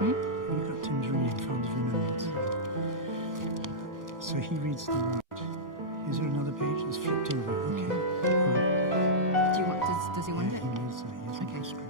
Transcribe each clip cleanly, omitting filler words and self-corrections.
Have you got Tim's reading in front of your notes? So he reads the right. Is there another page? It's flipped over. Okay. Right. Do you want? Does he want it? He needs that. Yes, Okay. that's great.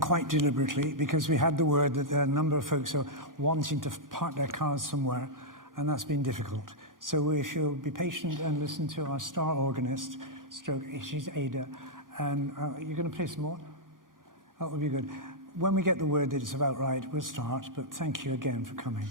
quite deliberately because we had the word that there are a number of folks who are wanting to park their cars somewhere, and that's been difficult. So if you'll be patient and listen to our star organist, she's Ada, and you're going to play some more? That would be good. When we get the word that it's about right, we'll start, but thank you again for coming.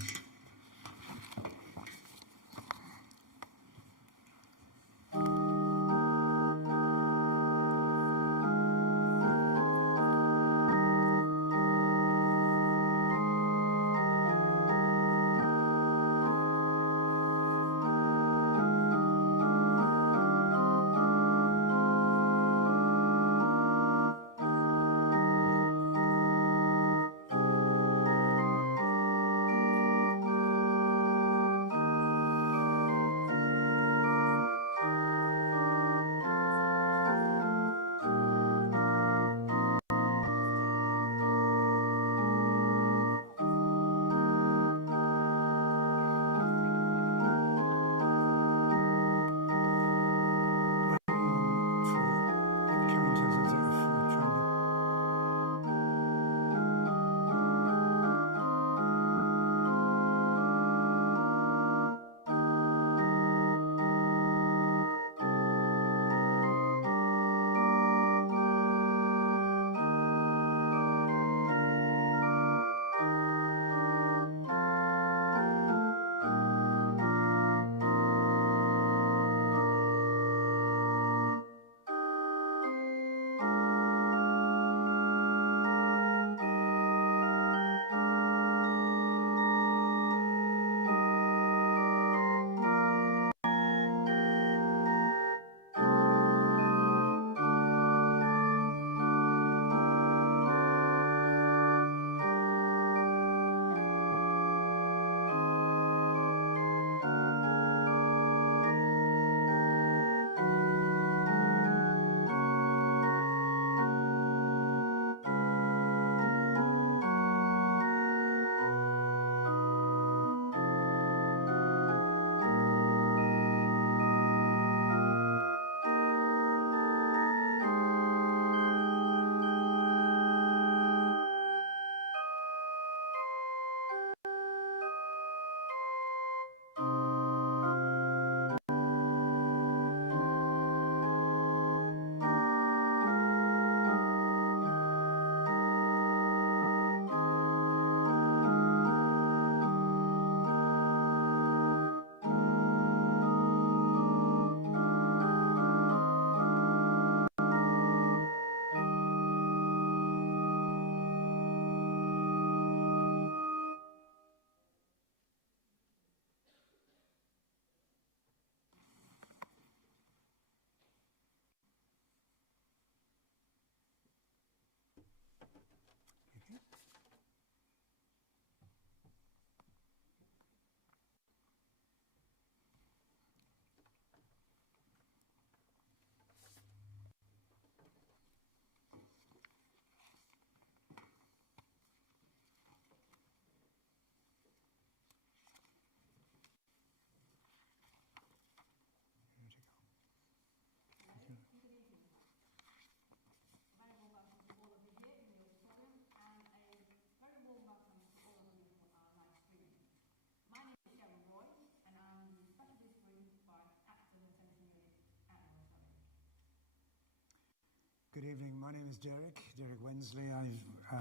Good evening. My name is Derek Wensley. I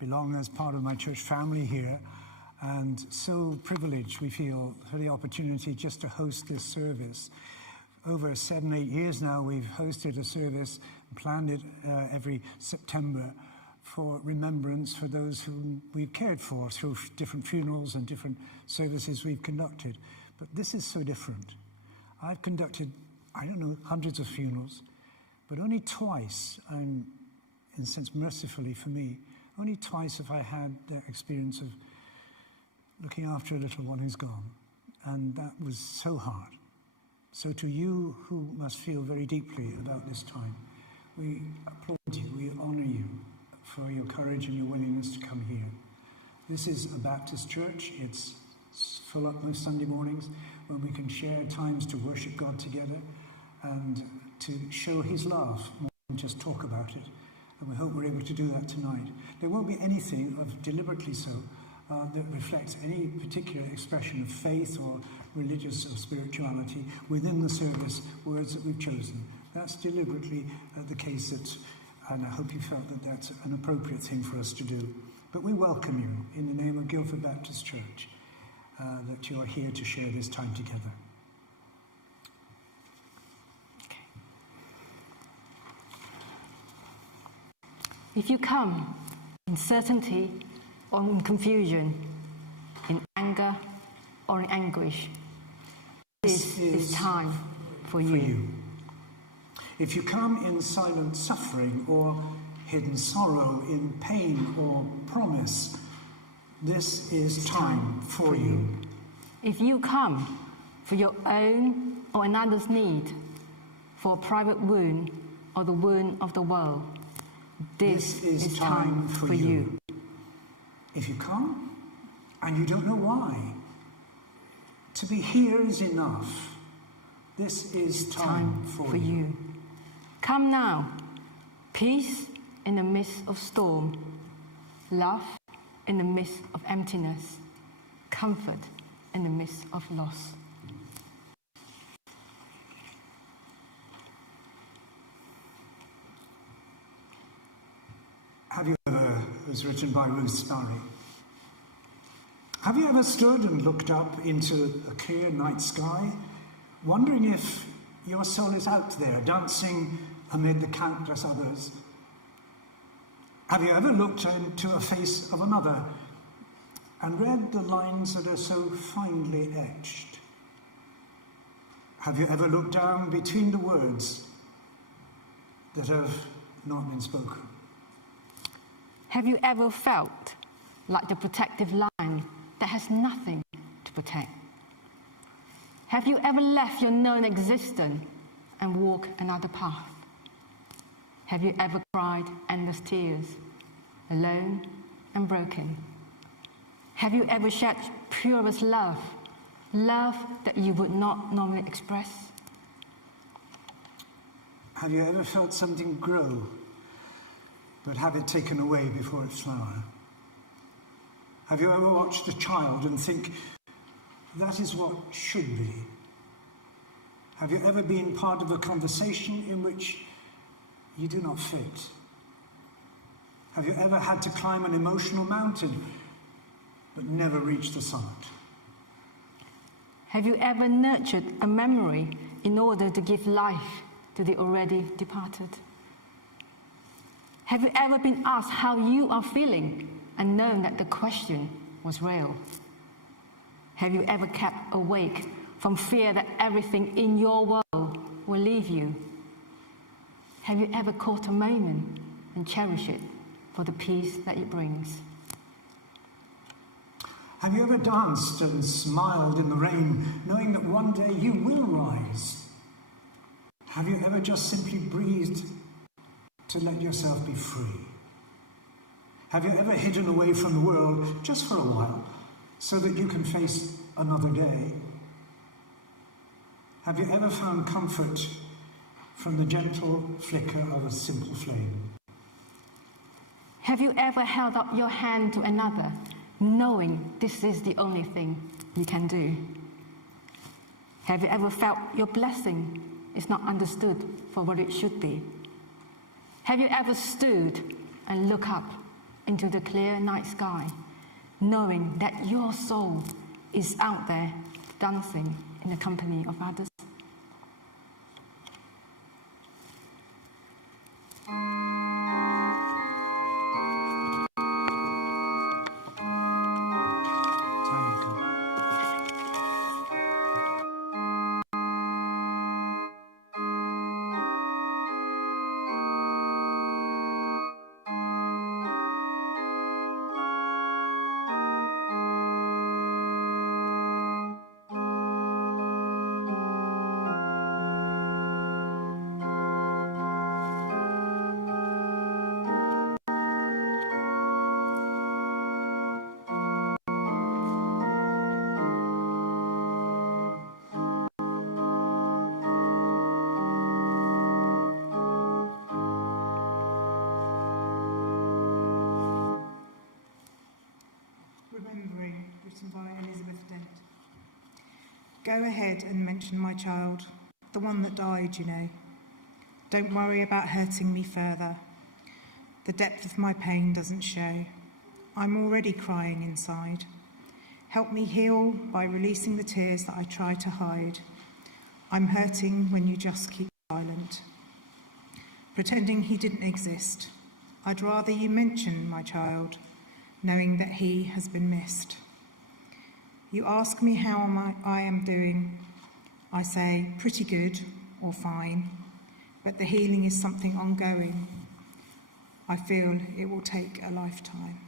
belong as part of my church family here, and so privileged we feel for the opportunity just to host this service. Over 7-8 years now, we've hosted a service, planned it every September for remembrance for those whom we've cared for through different funerals and different services we've conducted. But this is so different. I've conducted, hundreds of funerals, but only twice, in a sense mercifully for me, only twice have I had the experience of looking after a little one who's gone. And that was so hard. So to you who must feel very deeply about this time, we applaud you, we honor you for your courage and your willingness to come here. This is a Baptist church. It's full up most Sunday mornings when we can share times to worship God together and to show his love, more than just talk about it. And we hope we're able to do that tonight. There won't be anything of deliberately so that reflects any particular expression of faith or religious or spirituality within the service words that we've chosen. That's deliberately the case, and I hope you felt that that's an appropriate thing for us to do. But we welcome you in the name of Guildford Baptist Church, that you are here to share this time together. If you come in certainty or in confusion, in anger or in anguish, this is time for you. If you come in silent suffering or hidden sorrow, in pain or promise, this is time for you. If you come for your own or another's need, for a private wound or the wound of the world, this is time for you. If you come and you don't know why, to be here is enough. This is time for you. Come now, peace in the midst of storm, love in the midst of emptiness, comfort in the midst of loss. Have you ever, it was written by Ruth Sparry, have you ever stood and looked up into a clear night sky, wondering if your soul is out there dancing amid the countless others? Have you ever looked into a face of another and read the lines that are so finely etched? Have you ever looked down between the words that have not been spoken? Have you ever felt like the protective line that has nothing to protect? Have you ever left your known existence and walked another path? Have you ever cried endless tears, alone and broken? Have you ever shed purest love, love that you would not normally express? Have you ever felt something grow, but have it taken away before it flowered? Have you ever watched a child and think, that is what should be? Have you ever been part of a conversation in which you do not fit? Have you ever had to climb an emotional mountain, but never reach the summit? Have you ever nurtured a memory in order to give life to the already departed? Have you ever been asked how you are feeling and known that the question was real? Have you ever kept awake from fear that everything in your world will leave you? Have you ever caught a moment and cherished it for the peace that it brings? Have you ever danced and smiled in the rain, knowing that one day you will rise? Have you ever just simply breathed to let yourself be free? Have you ever hidden away from the world just for a while so that you can face another day? Have you ever found comfort from the gentle flicker of a simple flame? Have you ever held up your hand to another, knowing this is the only thing you can do? Have you ever felt your blessing is not understood for what it should be? Have you ever stood and looked up into the clear night sky, knowing that your soul is out there dancing in the company of others? Go ahead and mention my child, the one that died, you know. Don't worry about hurting me further. The depth of my pain doesn't show. I'm already crying inside. Help me heal by releasing the tears that I try to hide. I'm hurting when you just keep silent, pretending he didn't exist. I'd rather you mention my child, knowing that he has been missed. You ask me how I am doing. I say pretty good or fine, but the healing is something ongoing. I feel it will take a lifetime.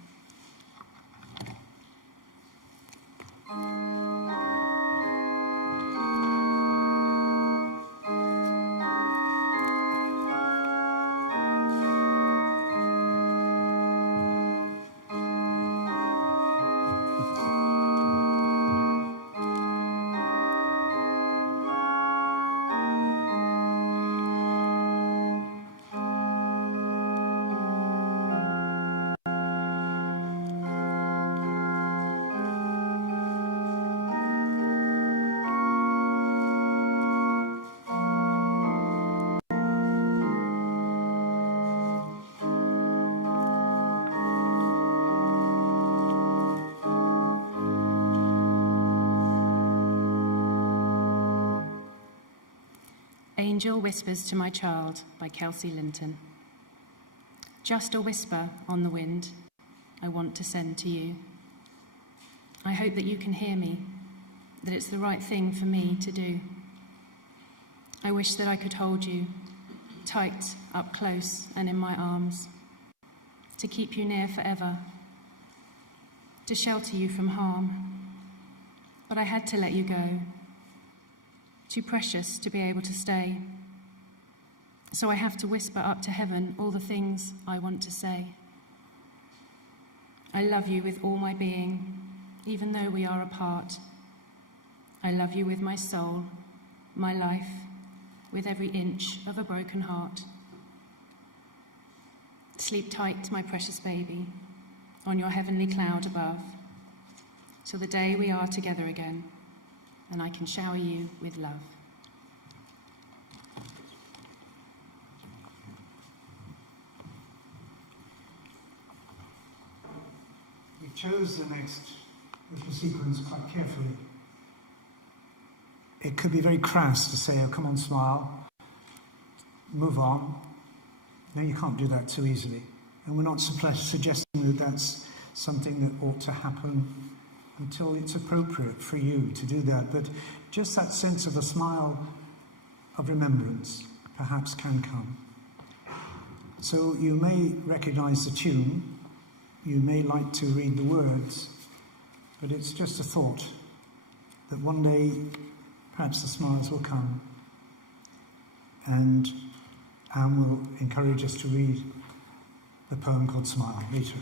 Angel Whispers to My Child by Kelsey Linton. Just a whisper on the wind I want to send to you. I hope that you can hear me, that it's the right thing for me to do. I wish that I could hold you tight up close and in my arms, to keep you near forever, to shelter you from harm. But I had to let you go. Too precious to be able to stay. So I have to whisper up to heaven all the things I want to say. I love you with all my being, even though we are apart. I love you with my soul, my life, with every inch of a broken heart. Sleep tight, my precious baby, on your heavenly cloud above, till the day we are together again, and I can shower you with love. We chose the next little sequence quite carefully. It could be very crass to say, oh, come on, smile, move on. No, you can't do that too easily. And we're not suggesting that that's something that ought to happen until it's appropriate for you to do that. But just that sense of a smile of remembrance perhaps can come. So you may recognize the tune, you may like to read the words, but it's just a thought that one day perhaps the smiles will come, and Anne will encourage us to read the poem called Smile later.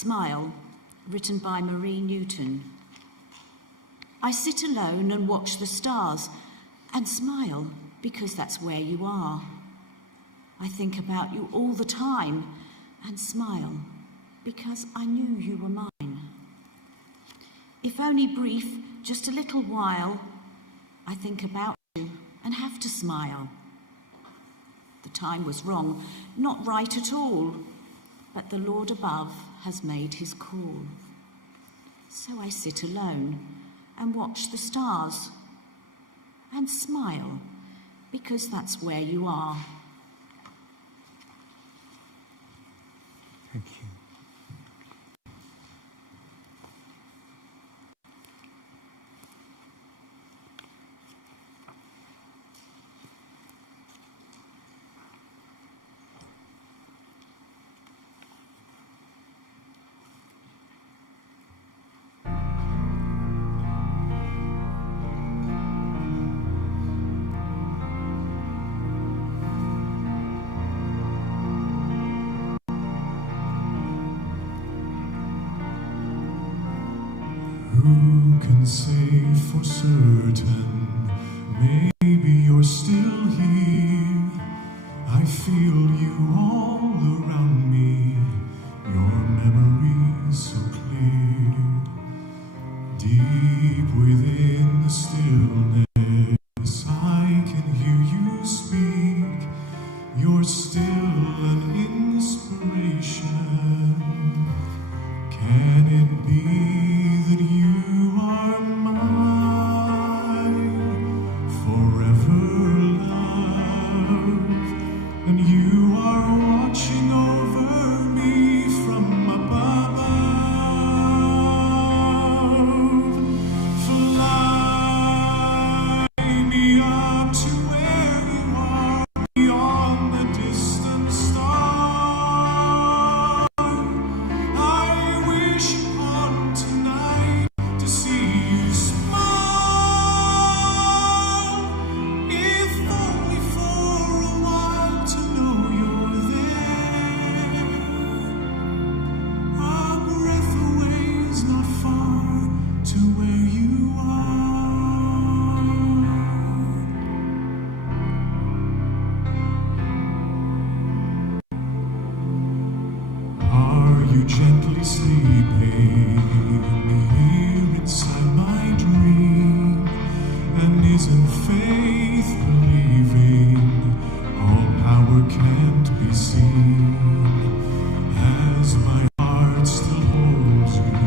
Smile, written by Marie Newton. I sit alone and watch the stars and smile because that's where you are. I think about you all the time and smile because I knew you were mine. If only brief, just a little while, I think about you and have to smile. The time was wrong, not right at all, but the Lord above has made his call. So I sit alone and watch the stars and smile because that's where you are. Thank you. Who can say for certain, maybe you're still here. I feel you all around me, your memory's so clear. Deep within the stillness, I can hear you speak. You're still an inspiration. Can it be that you are mine, forever love, and you are watching over me from above? Fly me up to where you are, beyond the distant star. I wish upon tonight to see you smile, if only for a while to know you're there. A breath away is not far to where you are. Are you gently sleeping here inside my dream? And isn't faith believing all power can't be seen? As my heart still holds you,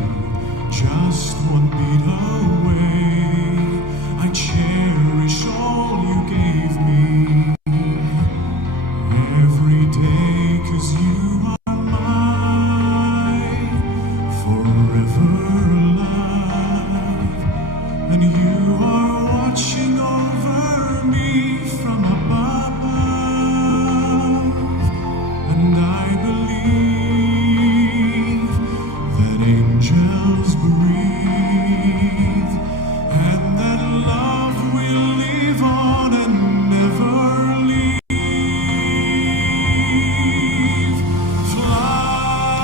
just one beat away, I cherish all you gave me every day, 'cause you are mine, forever love, and you are watching over me from above, and I believe that angels breathe, and that love will live on and never leave. Fly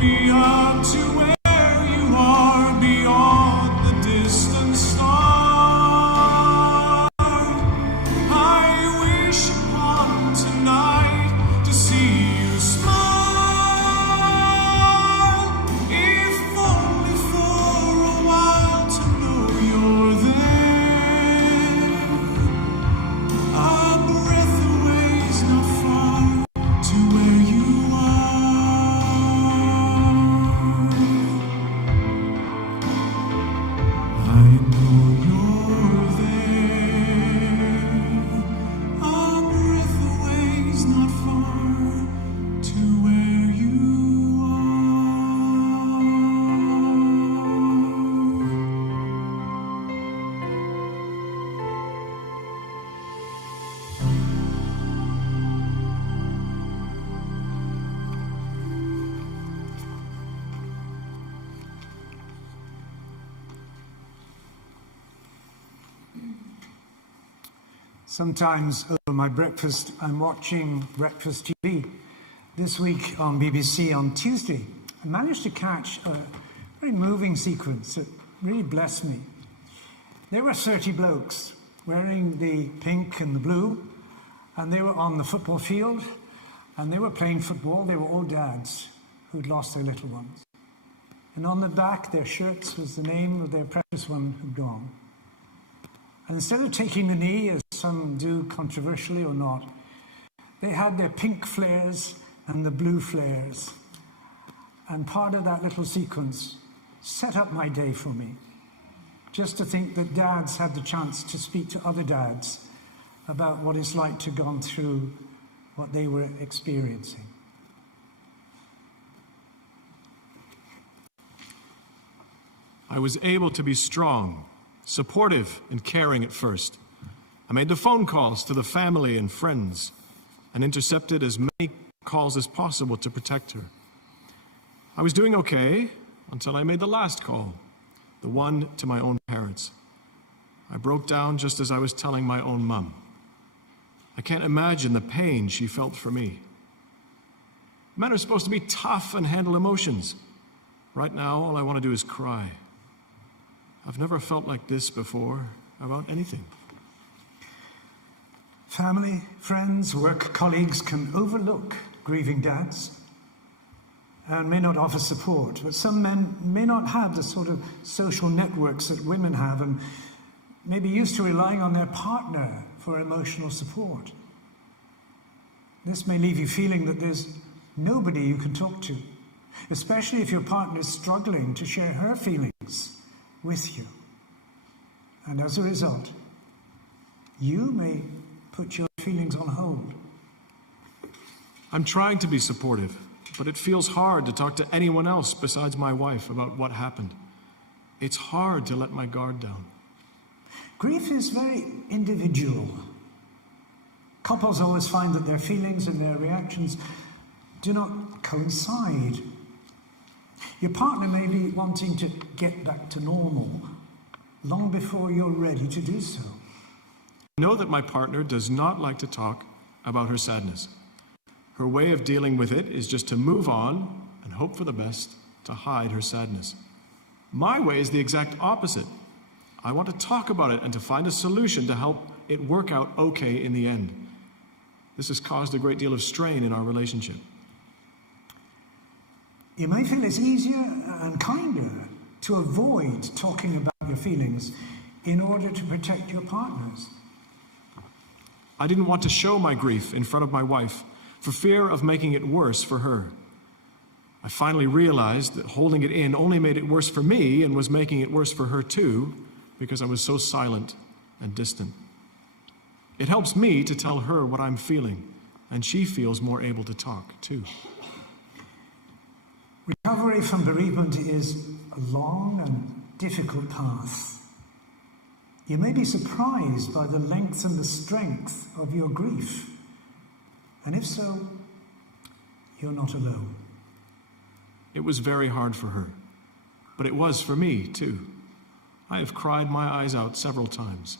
me up to where you are, beyond the distant star. I wish upon tonight to see you smile, if only for a while to know you're there. A breath away is not far to where you are. I know you're there. A breath away is not far to where you are. Sometimes over my breakfast, I'm watching breakfast TV. This week on BBC on Tuesday, I managed to catch a very moving sequence that really blessed me. There were 30 blokes wearing the pink and the blue, and they were on the football field, and they were playing football. They were all dads who'd lost their little ones. And on the back, their shirts was the name of their precious one who'd gone. And instead of taking the knee, as some do controversially or not, they had their pink flares and the blue flares. And part of that little sequence set up my day for me. Just to think that dads had the chance to speak to other dads about what it's like to have gone through what they were experiencing. I was able to be strong, supportive, and caring at first. I made the phone calls to the family and friends and intercepted as many calls as possible to protect her. I was doing okay until I made the last call, the one to my own parents. I broke down just as I was telling my own mum. I can't imagine the pain she felt for me. Men are supposed to be tough and handle emotions. Right now, all I want to do is cry. I've never felt like this before about anything. Family, friends, work colleagues can overlook grieving dads and may not offer support, but some men may not have the sort of social networks that women have and may be used to relying on their partner for emotional support. This may leave you feeling that there's nobody you can talk to, especially if your partner is struggling to share her feelings with you. And as a result, you may put your feelings on hold. I'm trying to be supportive, but it feels hard to talk to anyone else besides my wife about what happened. It's hard to let my guard down. Grief is very individual. Couples always find that their feelings and their reactions do not coincide. Your partner may be wanting to get back to normal long before you're ready to do so. I know that my partner does not like to talk about her sadness. Her way of dealing with it is just to move on and hope for the best to hide her sadness. My way is the exact opposite. I want to talk about it and to find a solution to help it work out okay in the end. This has caused a great deal of strain in our relationship. You may feel it's easier and kinder to avoid talking about your feelings in order to protect your partners. I didn't want to show my grief in front of my wife for fear of making it worse for her. I finally realized that holding it in only made it worse for me and was making it worse for her too, because I was so silent and distant. It helps me to tell her what I'm feeling, and she feels more able to talk too. Recovery from bereavement is a long and difficult path. You may be surprised by the length and the strength of your grief. And if so, you're not alone. It was very hard for her, but it was for me too. I have cried my eyes out several times.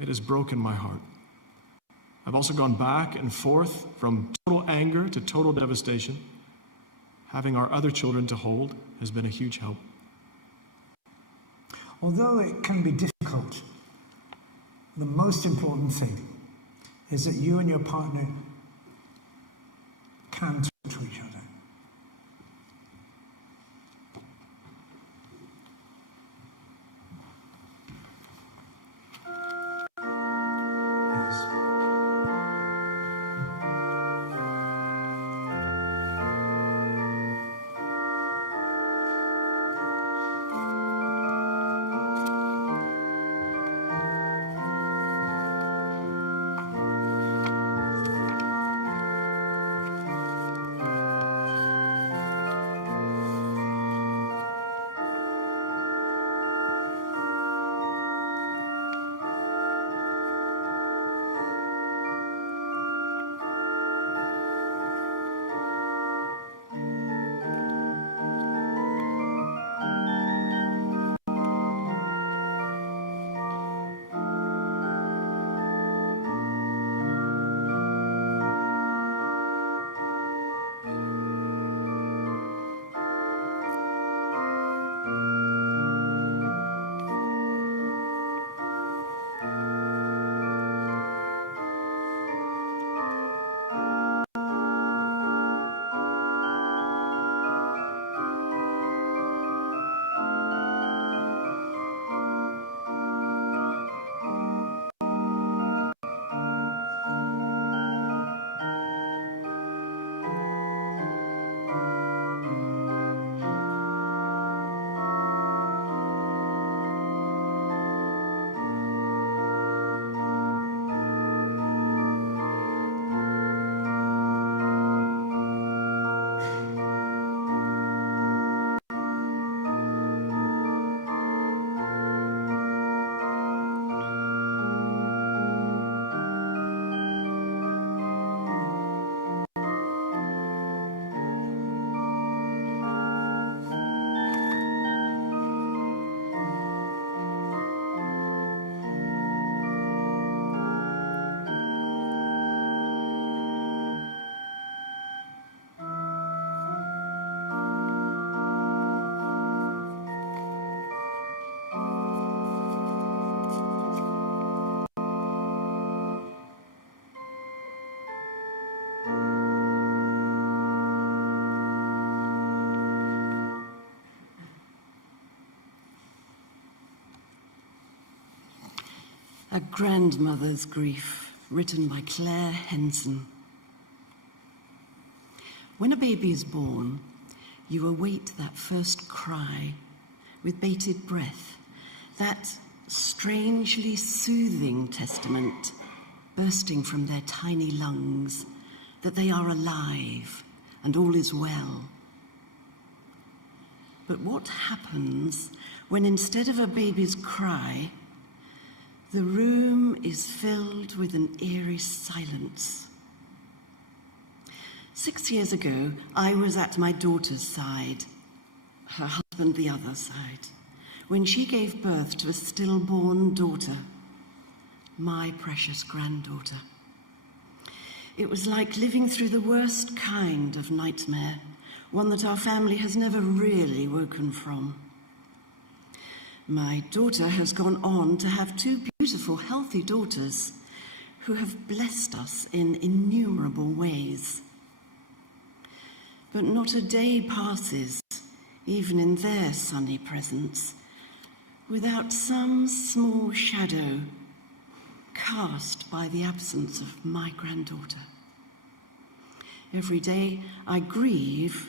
It has broken my heart. I've also gone back and forth from total anger to total devastation. Having our other children to hold has been a huge help. Although it can be difficult, the most important thing is that you and your partner can talk to each other. A Grandmother's Grief, written by Claire Henson. When a baby is born, you await that first cry with bated breath, that strangely soothing testament bursting from their tiny lungs that they are alive and all is well. But what happens when instead of a baby's cry, the room is filled with an eerie silence? 6 years ago, I was at my daughter's side, her husband the other side, when she gave birth to a stillborn daughter, my precious granddaughter. It was like living through the worst kind of nightmare, one that our family has never really woken from. My daughter has gone on to have 2 beautiful, healthy daughters who have blessed us in innumerable ways. But not a day passes, even in their sunny presence, without some small shadow cast by the absence of my granddaughter. Every day I grieve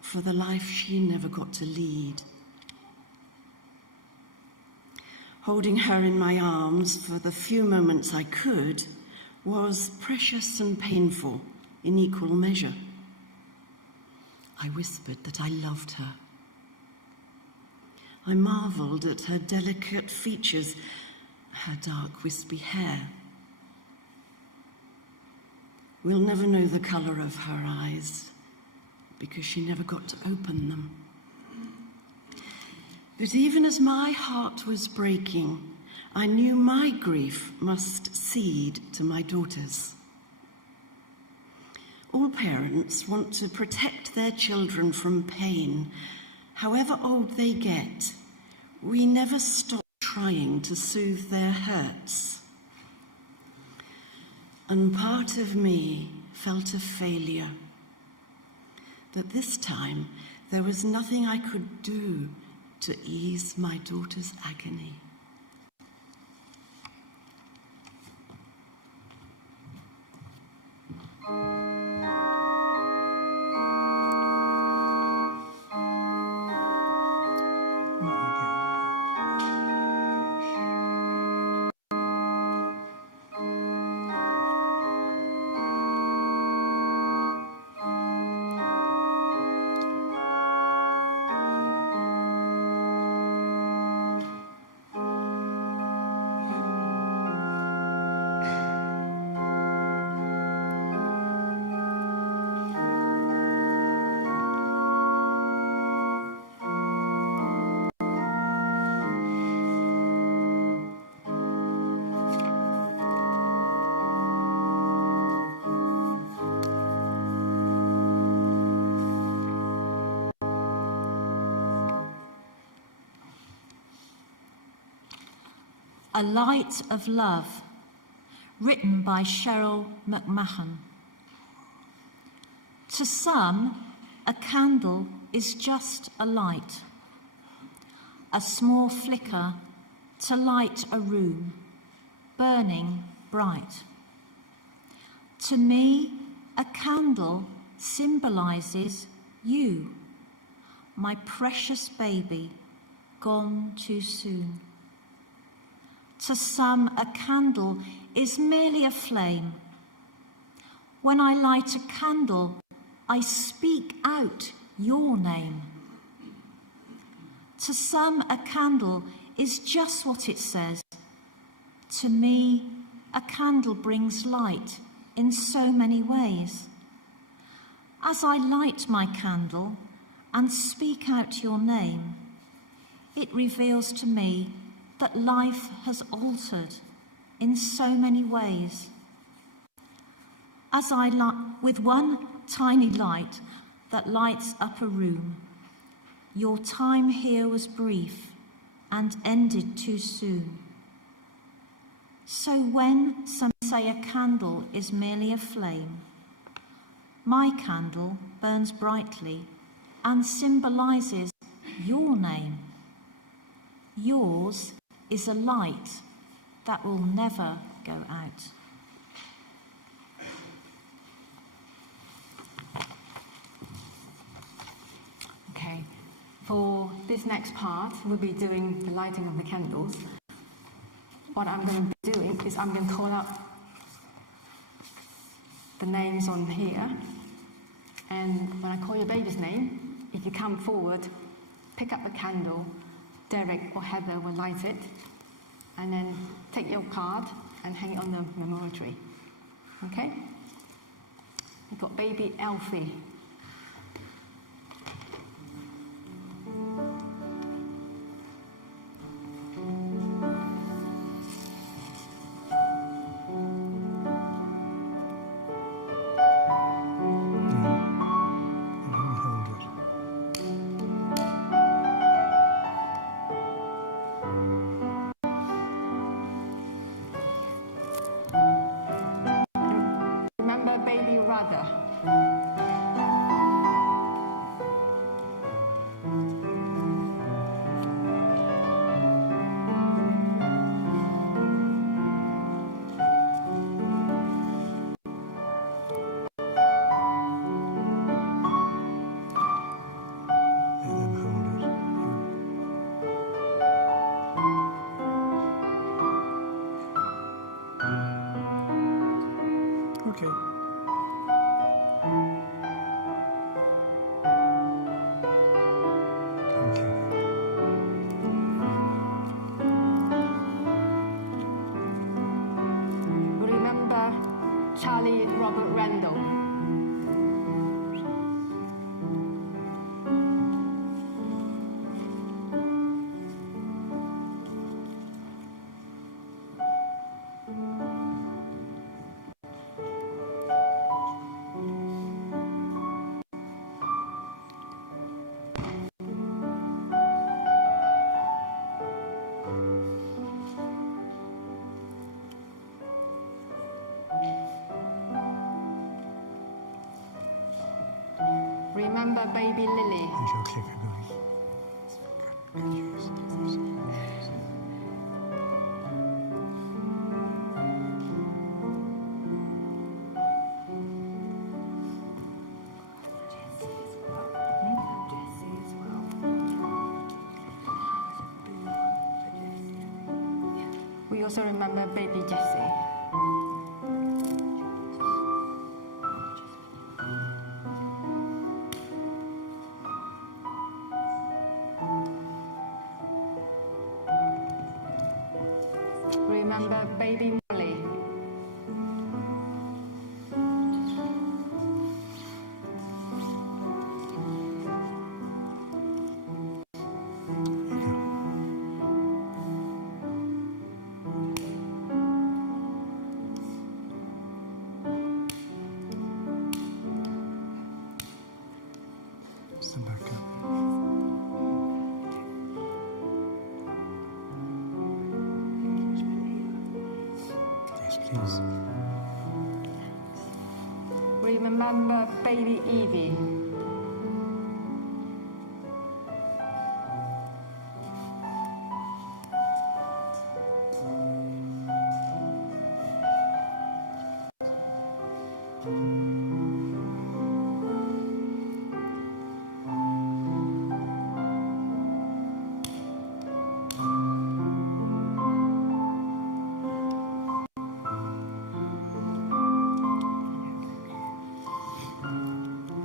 for the life she never got to lead. Holding her in my arms for the few moments I could was precious and painful in equal measure. I whispered that I loved her. I marveled at her delicate features, her dark wispy hair. We'll never know the colour of her eyes because she never got to open them. But even as my heart was breaking, I knew my grief must cede to my daughters. All parents want to protect their children from pain. However old they get, we never stop trying to soothe their hurts. And part of me felt a failure, that this time there was nothing I could do to ease my daughter's agony. A Light of Love, written by Cheryl McMahon. To some, a candle is just a light, a small flicker to light a room, burning bright. To me, a candle symbolizes you, my precious baby, gone too soon. To some, a candle is merely a flame. When I light a candle, I speak out your name. To some, a candle is just what it says. To me, a candle brings light in so many ways. As I light my candle and speak out your name, it reveals to me that life has altered in so many ways. As I with one tiny light that lights up a room, your time here was brief and ended too soon. So when some say a candle is merely a flame, my candle burns brightly and symbolizes your name. Yours is a light that will never go out. Okay, for this next part, we'll be doing the lighting of the candles. What I'm going to be doing is I'm going to call out the names on here, and when I call your baby's name, if you come forward, pick up the candle, Derek or Heather will light it, and then take your card and hang it on the memorial tree. Okay? We've got baby Elfie. Remember baby Radha. Okay. Thank you. Remember Charlie Robert Randall. Remember baby Lily. Is your clicker going? Good use. We also remember baby Jessie. Remember baby Molly. Stand back up. Yes, please. Remember baby Evie.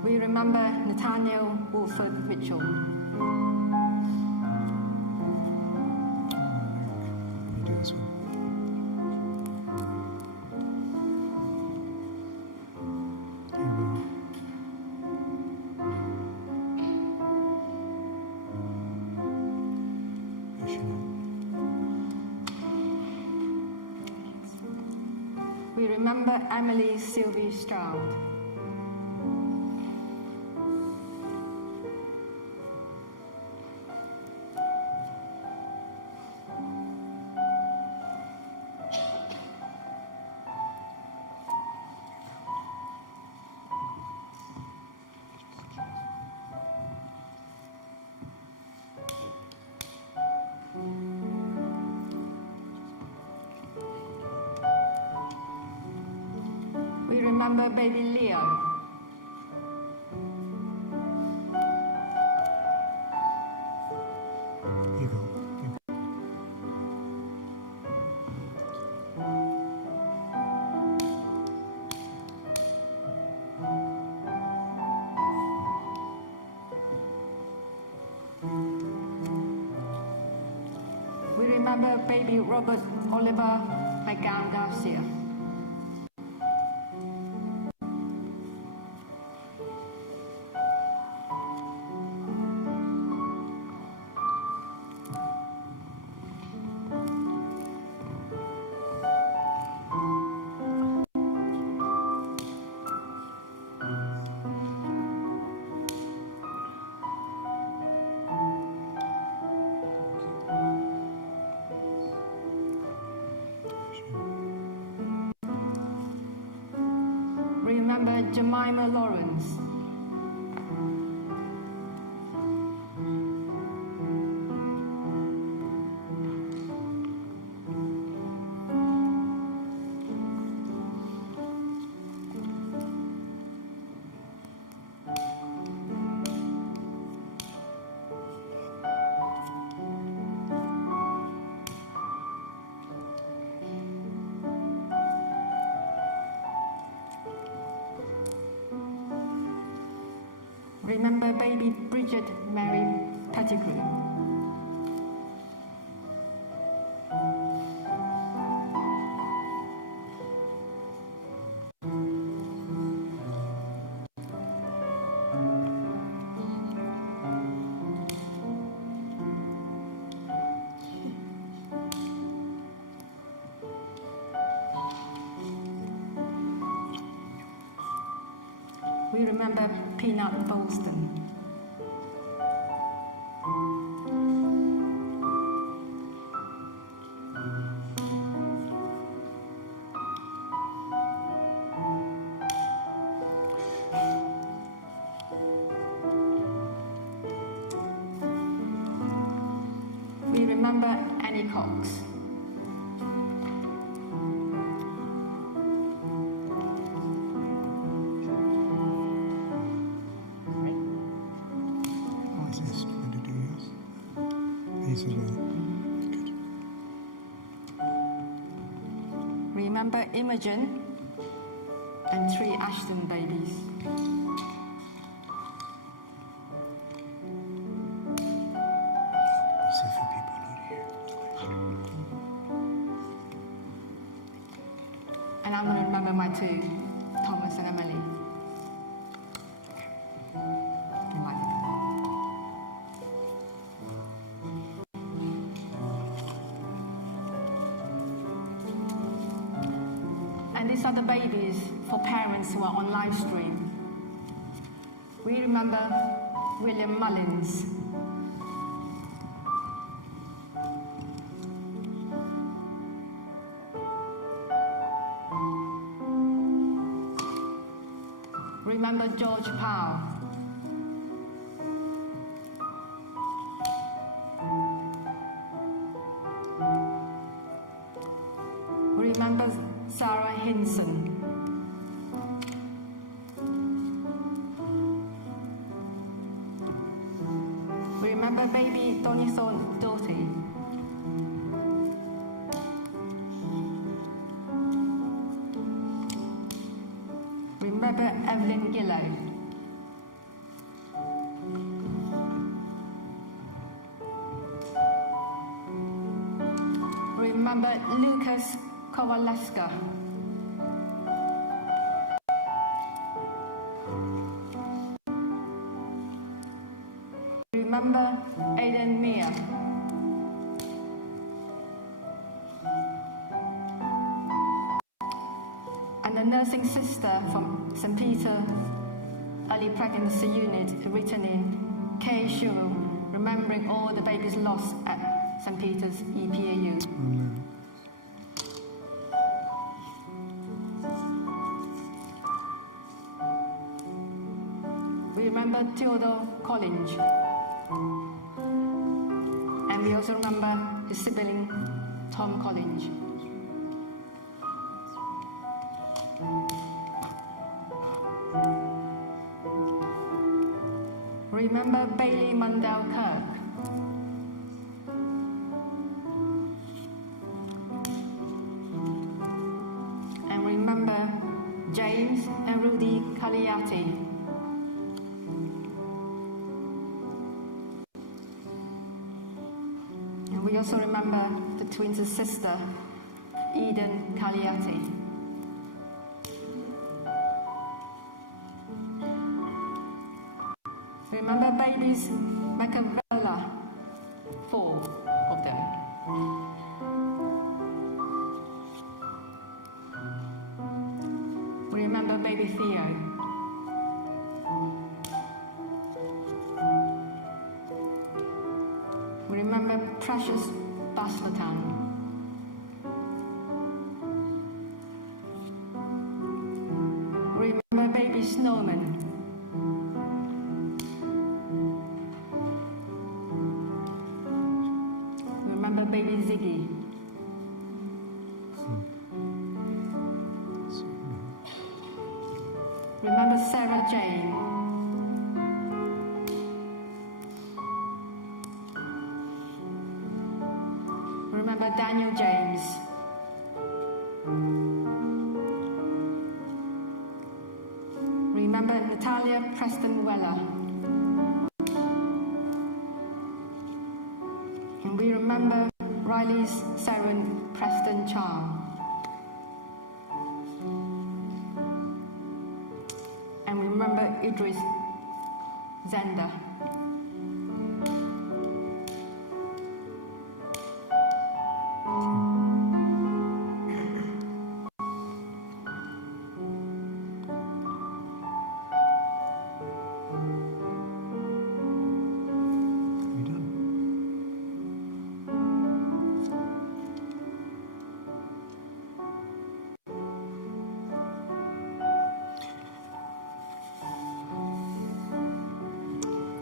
We remember Nathaniel Wolford Mitchell. You do this one. Here we go. Yes, you know. We remember Emily Sylvie Stroud. remember baby Leo. Here you go. We remember baby Robert Oliver McGowan Garcia. Remember Jemima Lawrence. Remember baby Bridget Mary Pettigrew. We remember Peanut Bolston. We remember Annie Cox. What is this? Going to do yours? These are the... Remember Imogen and 3 Ashton babies. These are for people not here. And I'm going to remember my 2, Thomas and Emily. And these are the babies for parents who are on live stream. We remember William Mullins. Remember George Powell. Remember Sarah Hinson. Remember baby Donny Thorne Doughty. Remember Evelyn Gillow. Remember Lucas Kowaleska. Remember Aidan Meir. And the nursing sister from St. Peter Early Pregnancy Unit written in Kay Shuru, remembering all the babies lost at St. Peter's EPAU. We remember Theodore Collins. And we also remember his sibling, Tom Collins. Bailey Mundell Kirk. And remember James and Rudy Cagliati. And we also remember the twins' sister, Eden Cagliati. Remember babies Macavella, 4 of them. We remember baby Theo. We remember precious Baslatan. We remember baby Snowman. Remember baby Ziggy. Remember Sarah Jane. Remember Daniel James. Remember Natalia Preston Weller. And we remember Riley's Saren Preston Charm. And we remember Idris Zender.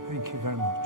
Thank you very much.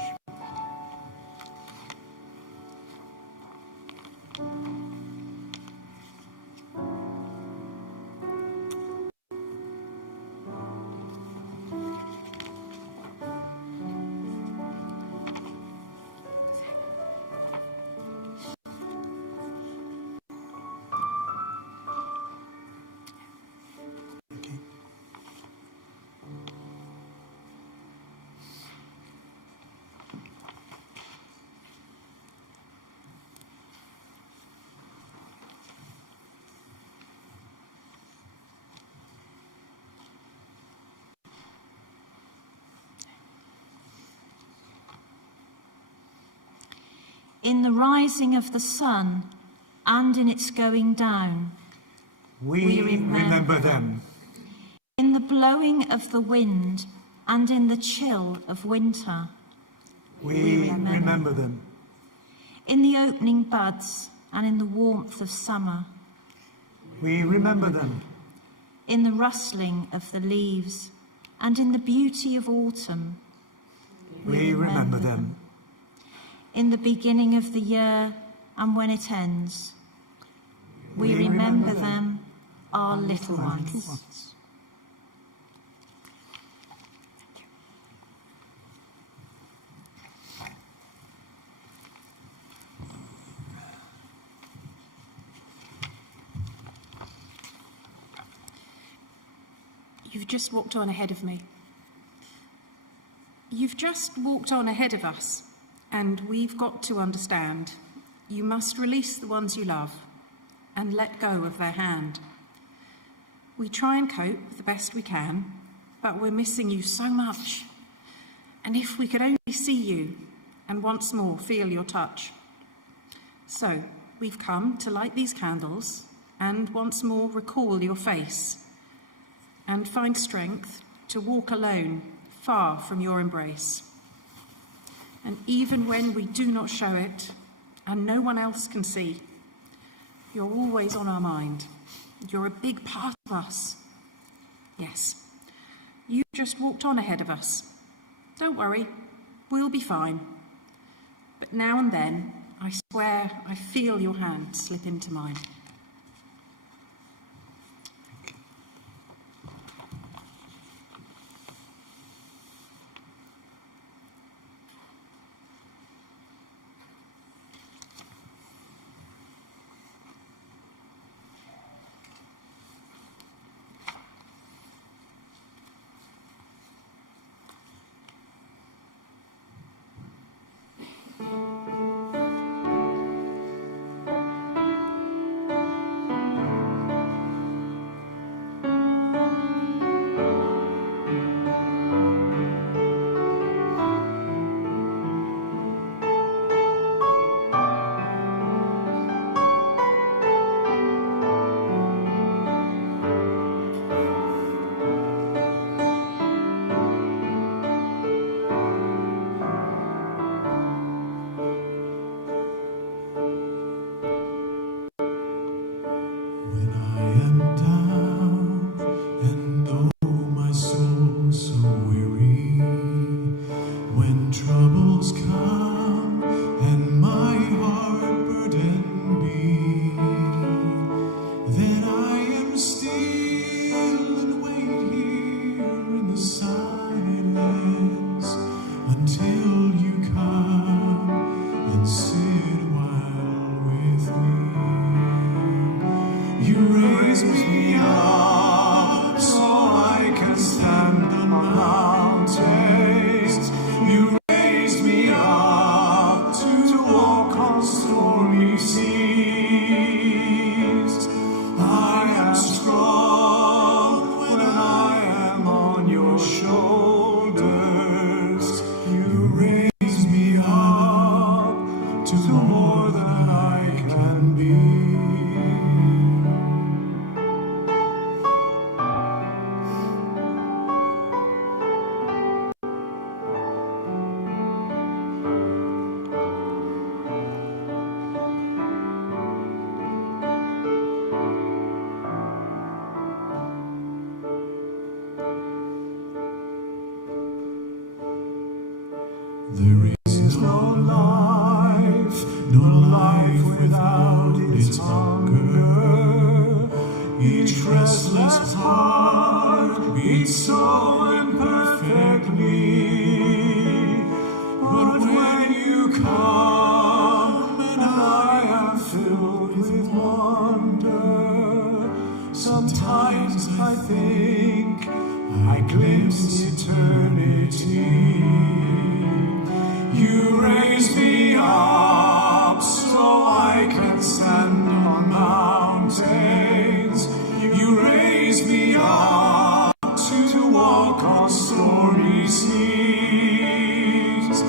In the rising of the sun and in its going down, We remember them. in the blowing of the wind and in the chill of winter, We remember them. in the opening buds and in the warmth of summer, We remember them. in the rustling of the leaves and in the beauty of autumn, We remember them. in the beginning of the year and when it ends. We remember them, our little ones. You've just walked on ahead of me. You've just walked on ahead of us, and we've got to understand. You must release the ones you love and let go of their hand. We try and cope the best we can, but we're missing you so much. And if we could only see you and once more feel your touch. So we've come to light these candles and once more recall your face and find strength to walk alone, far from your embrace. And even when we do not show it, and no one else can see, you're always on our mind. You're a big part of us. Yes, you just walked on ahead of us. Don't worry, we'll be fine. But now and then, I swear I feel your hand slip into mine. to more than I can be. There is no life without its hunger. Each restless heart beats so imperfectly. But when you come and I am filled with wonder, sometimes I think I glimpse eternity. You raise me up so I can stand on mountains. You raise me up to walk on stormy seas.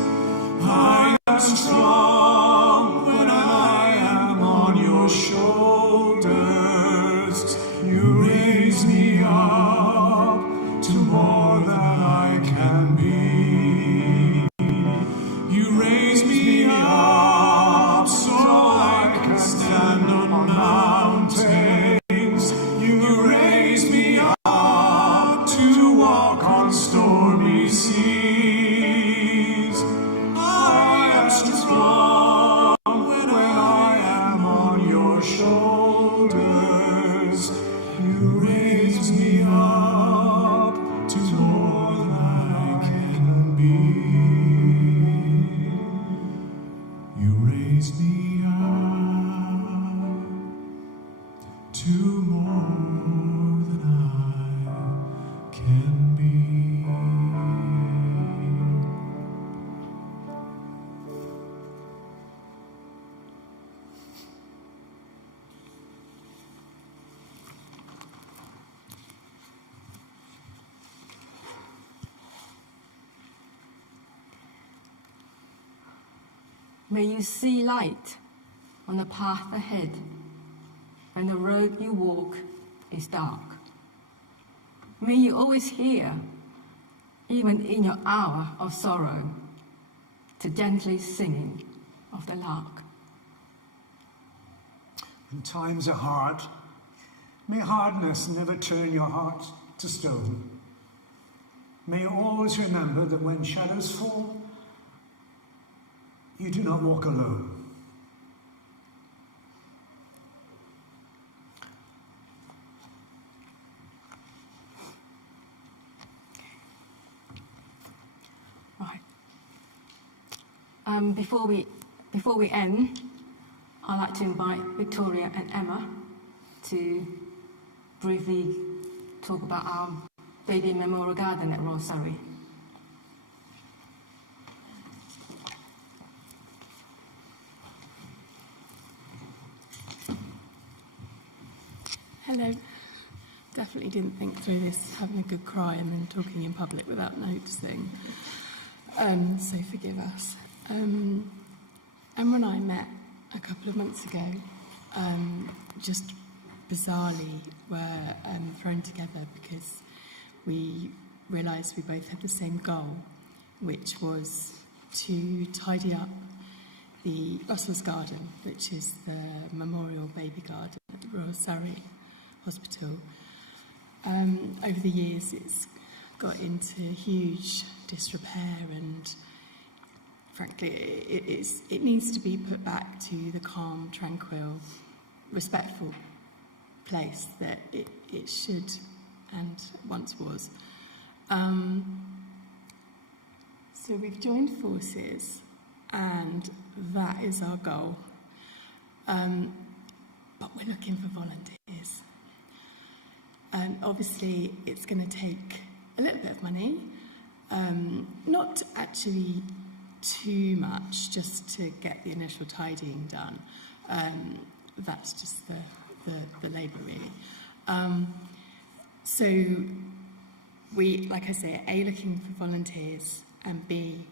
I am strong when I am on your shoulders. You raise me up to more than I can be. You raise me up so I can stand on mountains. You raise me up to walk on stormy seas. I am strong when I am on your shoulders. You raise me up to more than I can be. You raise me up to more than I can be. May you see light on the path ahead when the road you walk is dark. May you always hear, even in your hour of sorrow, the gently singing of the lark. When times are hard, may hardness never turn your heart to stone. May you always remember that when shadows fall, you do not walk alone. Right. Before we end, I'd like to invite Victoria and Emma to briefly talk about our baby memorial garden at Royal Surrey. Hello. Definitely didn't think through this, having a good cry and then talking in public without noticing. So forgive us. Emma and I met a couple of months ago, just bizarrely were thrown together because we realised we both had the same goal, which was to tidy up the Russell's Garden, which is the memorial baby garden at the Royal Surrey Hospital. Over the years, it's got into huge disrepair, and frankly, it needs to be put back to the calm, tranquil, respectful place that it should and once was. So we've joined forces, and that is our goal. But we're looking for volunteers. And obviously, it's going to take a little bit of money, not actually too much, just to get the initial tidying done. That's just the labour, really. So we, like I say, A, looking for volunteers, and B,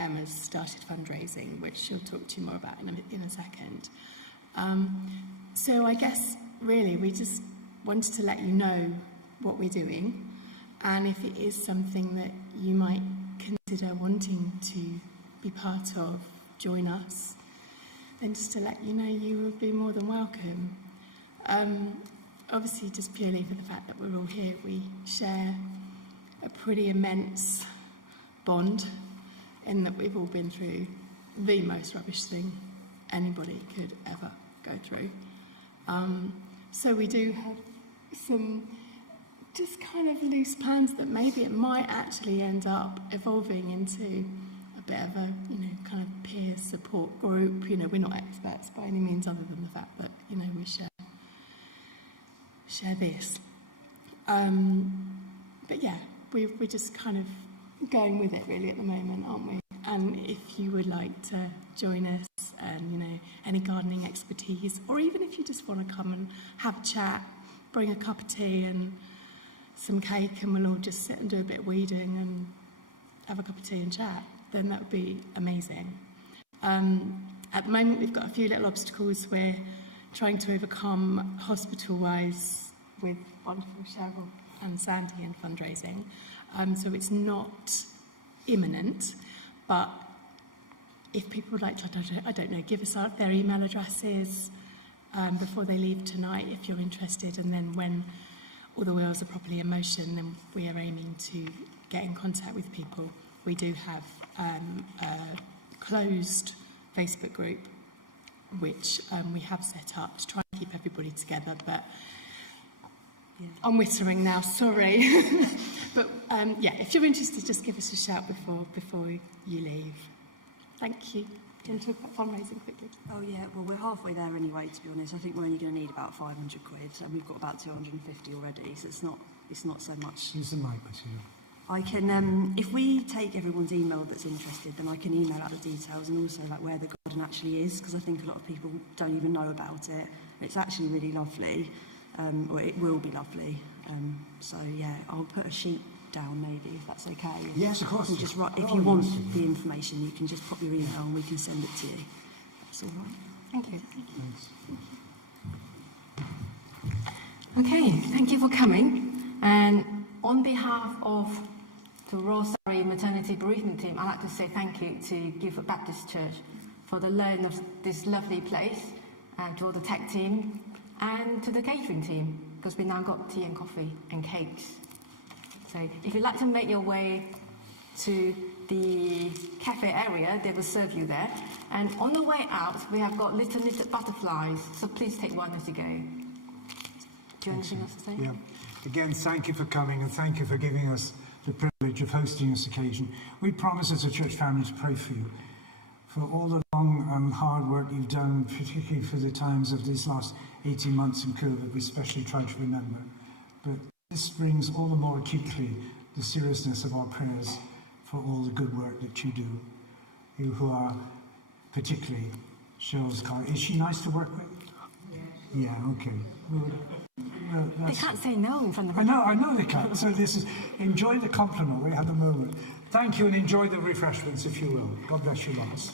Emma's started fundraising, which she'll talk to you more about in a second. So I guess really we just wanted to let you know what we're doing, and if it is something that you might consider wanting to be part of, join us, then just to let you know you would be more than welcome. Obviously, just purely for the fact that we're all here, we share a pretty immense bond in that we've all been through the most rubbish thing anybody could ever go through. So we do have some just kind of loose plans that maybe it might actually end up evolving into a bit of a, kind of peer support group. We're not experts by any means, other than the fact that, we share this. But yeah, we're just kind of going with it really at the moment, aren't we? And if you would like to join us and, any gardening expertise, or even if you just want to come and have a chat, bring a cup of tea and some cake, and we'll all just sit and do a bit of weeding and have a cup of tea and chat, then that would be amazing. At the moment, we've got a few little obstacles we're trying to overcome hospital-wise with wonderful Cheryl and Sandy and fundraising. So it's not imminent, but if people would like to, I don't know, give us their email addresses before they leave tonight if you're interested, and then when all the wheels are properly in motion, then we are aiming to get in contact with people. We do have a closed Facebook group which we have set up to try and keep everybody together, but I'm whittering now, sorry. But if you're interested, just give us a shout before you leave. Thank you. Do you want to talk about fundraising quickly? Oh yeah, well we're halfway there anyway, to be honest. I think we're only going to need about 500 quid, and we've got about 250 already, so it's not so much. Use the mic, Matilda. I can, if we take everyone's email that's interested, then I can email out the details and also like where the garden actually is, because I think a lot of people don't even know about it. It's actually really lovely, or it will be lovely. So yeah, I'll put a sheet down maybe, if that's okay. Yes, of course. And just write, if you want the information, you can just pop your email and we can send it to you. That's all right. Thank you. Thanks. Okay, thank you for coming. And on behalf of the Royal Surrey Maternity Bereavement Team, I'd like to say thank you to Guildford Baptist Church for the loan of this lovely place, to all the tech team, and to the catering team, because we now got tea and coffee and cakes. So if you'd like to make your way to the cafe area, they will serve you there. And on the way out, we have got little knitted butterflies, so please take one as you go. Do you have anything else to say? Yeah. Again, thank you for coming, and thank you for giving us the privilege of hosting this occasion. We promise as a church family to pray for you, for all the long and hard work you've done, particularly for the times of these last 18 months in COVID. We especially try to remember. But this brings all the more acutely the seriousness of our prayers for all the good work that you do. You who are particularly Cheryl's car. Is she nice to work with? Yeah, okay. Well, They can't say no in front of I know they can't. So enjoy the compliment we have at the moment. Thank you, and enjoy the refreshments if you will. God bless you lots.